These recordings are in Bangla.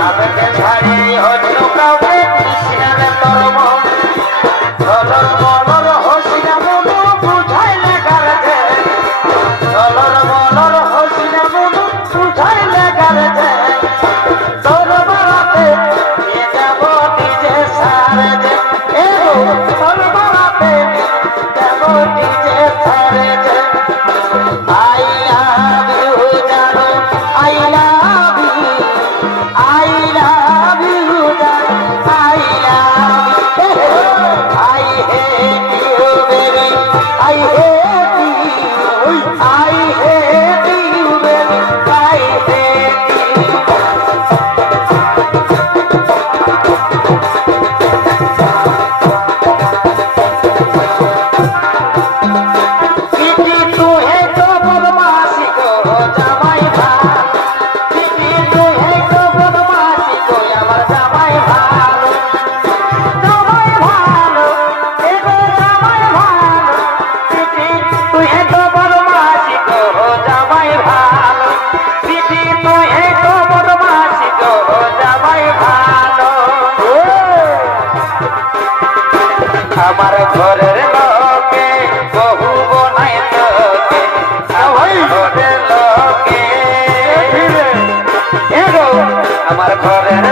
আমাকে ধরে আমার ঘরের লোকে বহু বনাই লোকে সবাই ঘরের লোকে আমার ঘরের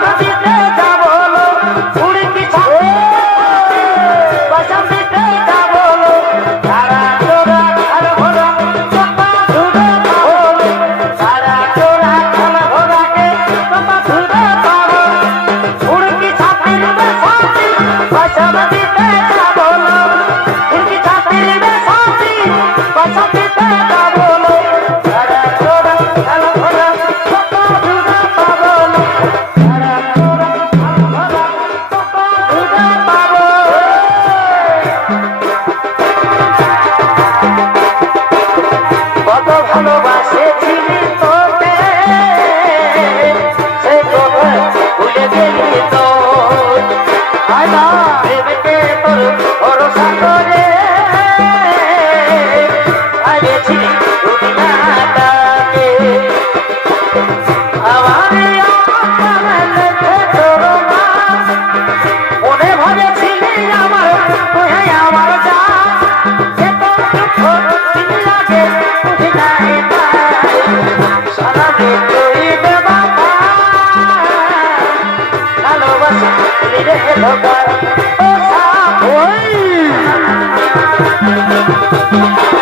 Oh, hey!